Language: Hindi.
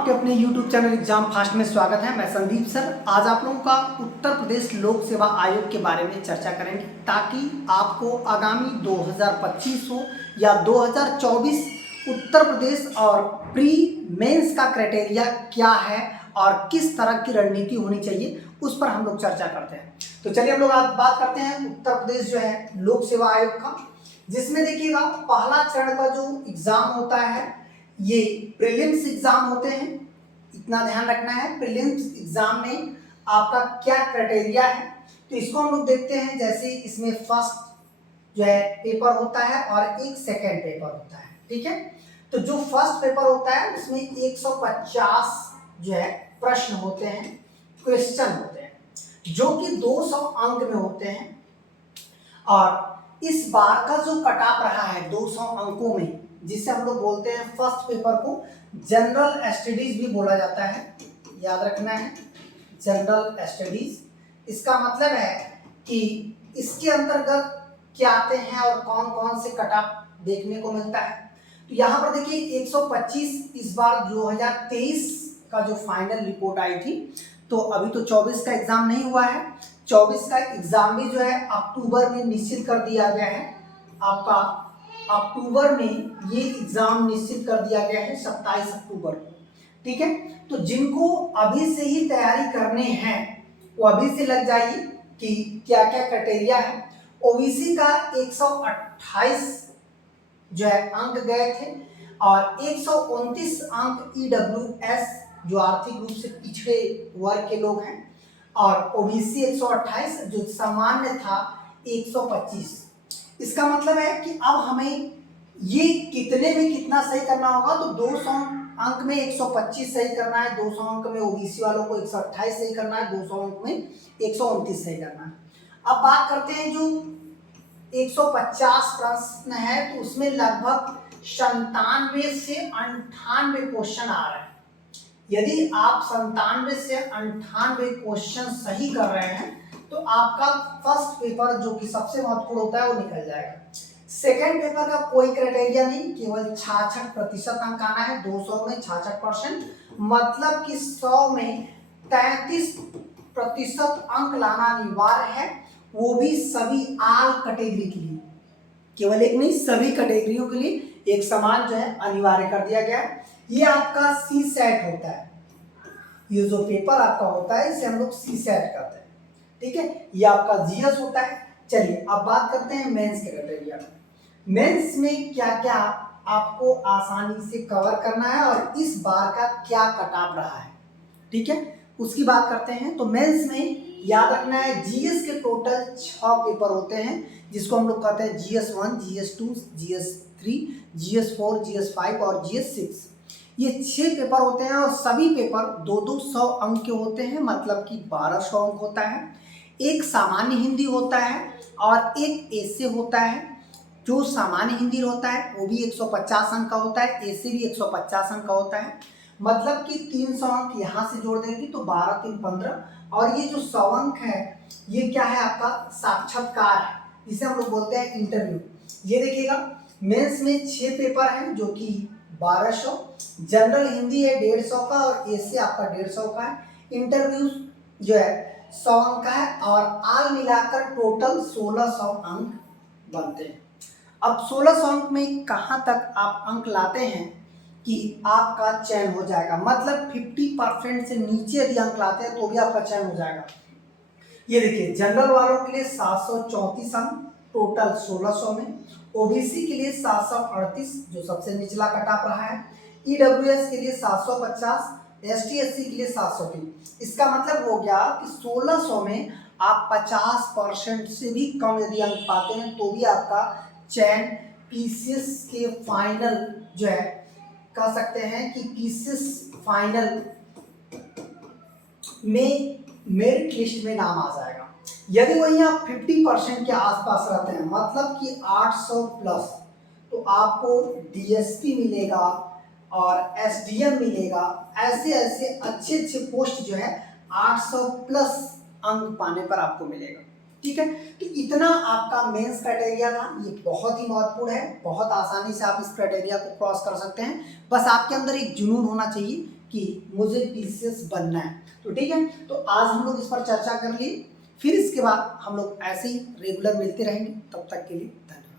आपके अपने YouTube चैनल एग्जाम फास्ट में स्वागत है। मैं संदीप सर आज आप लोगों का उत्तर प्रदेश लोक सेवा आयोग के बारे में चर्चा करेंगे ताकि आपको आगामी 2025 हो या 2024 उत्तर प्रदेश और प्री मेंस का क्राइटेरिया क्या है और किस तरह की रणनीति होनी चाहिए उस पर हम लोग चर्चा करते हैं। तो चलिए हम लोग आज बात करते हैं उत्तर प्रदेश जो है लोक सेवा आयोग का, जिसमें देखिएगा पहला चरण का जो एग्जाम होता है ये प्रीलिम्स एग्जाम होते हैं। इतना ध्यान रखना है, प्रीलिम्स एग्जाम में आपका क्या क्राइटेरिया है। तो इसको हम लोग देखते हैं, जैसे इसमें फर्स्ट जो है पेपर होता है और एक सेकंड पेपर होता है। ठीक है, तो जो फर्स्ट पेपर होता है उसमें 150 जो है प्रश्न होते हैं, क्वेश्चन होते हैं, जो कि 200 अंक में होते हैं। और इस बार का जो कट ऑफ रहा है 200 अंकों में, जिसे हम लोग बोलते हैं फर्स्ट पेपर को जनरल स्टडीज भी बोला जाता है, याद रखना है जनरल स्टडीज। इसका मतलब है कि इसके अंतर्गत क्या आते हैं और कौन कौन से कट ऑफ देखने को मिलता है। तो यहाँ पर देखिए 125 इस बार 2023 का जो फाइनल रिपोर्ट आई थी, तो अभी तो 24 का एग्जाम नहीं हुआ है। 24 का एग्जाम भी जो है अक्टूबर में निश्चित कर दिया गया है। आपका अक्टूबर में ये एग्जाम निश्चित कर दिया गया है 27 अक्टूबर को। ठीक है, तो जिनको अभी से ही तैयारी करने हैं वो अभी से लग जाइए कि क्या क्या क्राइटेरिया है। ओबीसी का 128 जो है अंक गए थे और 129 अंक ईडब्ल्यूएस जो आर्थिक रूप से पिछड़े वर्ग के लोग हैं, और ओबीसी 128 जो सामान्य था 125। इसका मतलब है कि अब हमें ये कितने में कितना सही करना होगा। तो 200 अंक में 125 सही करना है, 200 अंक में ओबीसी वालों को 128 सही करना है, 200 अंक में 129 सही करना है। अब बात करते हैं जो 150 प्रश्न है, तो उसमें लगभग 97 से 98 क्वेश्चन आ रहे हैं। यदि आप 97 से 98 क्वेश्चन सही कर रहे हैं तो आपका फर्स्ट पेपर जो कि सबसे महत्वपूर्ण होता है वो निकल जाएगा। सेकेंड पेपर का कोई क्राइटेरिया नहीं, केवल 66% अंक आना है। 200 में 66%, मतलब कि 100 में 33% अंक लाना अनिवार्य है, वो भी सभी आल कैटेगरी के लिए, केवल एक नहीं सभी कैटेगरियों के लिए एक समान जो है अनिवार्य कर दिया गया है। ये आपका सी सेट होता है, ये जो पेपर आपका होता है इसे हम लोग सी सेट करते हैं। ठीक है, ये आपका जीएस होता है। चलिए अब बात करते हैं मेंस के क्राइटेरिया। मेंस में क्या क्या आपको आसानी से कवर करना है और इस बार का क्या कट ऑफ रहा है, ठीक है, उसकी बात करते हैं। तो मेंस में याद रखना है जीएस के टोटल 6 पेपर होते हैं, जिसको हम लोग कहते हैं GS1, GS2, GS3, GS4, GS5 और GS6। ये 6 पेपर होते हैं और सभी पेपर 200 अंक के होते हैं, मतलब कि 1200 अंक होता है। एक सामान्य हिंदी होता है और एक एसे होता है। जो सामान्य हिंदी होता है वो भी 150 अंक का होता है, एसे भी 150 अंक का होता है, मतलब कि 300 अंक यहाँ से जोड़ देंगे तो 12 3 15। और ये जो 100 अंक है ये क्या है, आपका साक्षात्कार है, जिसे हम लोग बोलते हैं इंटरव्यू। ये देखिएगा मेंस में 6 पेपर हैं जो कि 1200, जनरल हिंदी है 150 का और एसे आपका 150 का है। इंटरव्यू जो है 100 अंक का है और आल मिलाकर टोटल 1600 अंक बनते हैं। अब 1600 अंक में कहाँ तक आप अंक लाते हैं कि आपका चयन हो जाएगा, मतलब 50% से नीचे यदि अंक लाते हैं तो भी आपका चयन हो जाएगा। ये देखिए जनरल वालों के लिए 734 अंक टोटल 1600 में, ओबीसी के लिए 738 जो सबसे निचला कट ऑफ रहा है, ईडब्ल्यूएस के लिए 750, एसटी एससी के लिए 703। इसका मतलब हो गया कि 1600 में आप 50% से भी कम यदि अंक पाते हैं तो भी आपका चयन पीसीएस के फाइनल जो है कह सकते हैं कि पीसीएस फाइनल में मेरिट लिस्ट में नाम आ जाएगा। यदि वहीं आप 50% के आसपास रहते हैं, मतलब कि 800 प्लस, तो आपको डीएसपी मिलेगा और एसडीएम मिलेगा। ऐसे ऐसे अच्छे अच्छे पोस्ट जो है 800 प्लस अंक पाने पर आपको मिलेगा। ठीक है, तो इतना आपका मेंस क्राइटेरिया था। ये बहुत ही महत्वपूर्ण है, बहुत आसानी से आप इस क्राइटेरिया को क्रॉस कर सकते हैं। बस आपके अंदर एक जुनून होना चाहिए कि मुझे पीसीएस बनना है। तो ठीक है, तो आज हम लोग इस पर चर्चा कर लिए, फिर इसके बाद हम लोग ऐसे ही रेगुलर मिलते रहेंगे। तब तक के लिए धन्यवाद।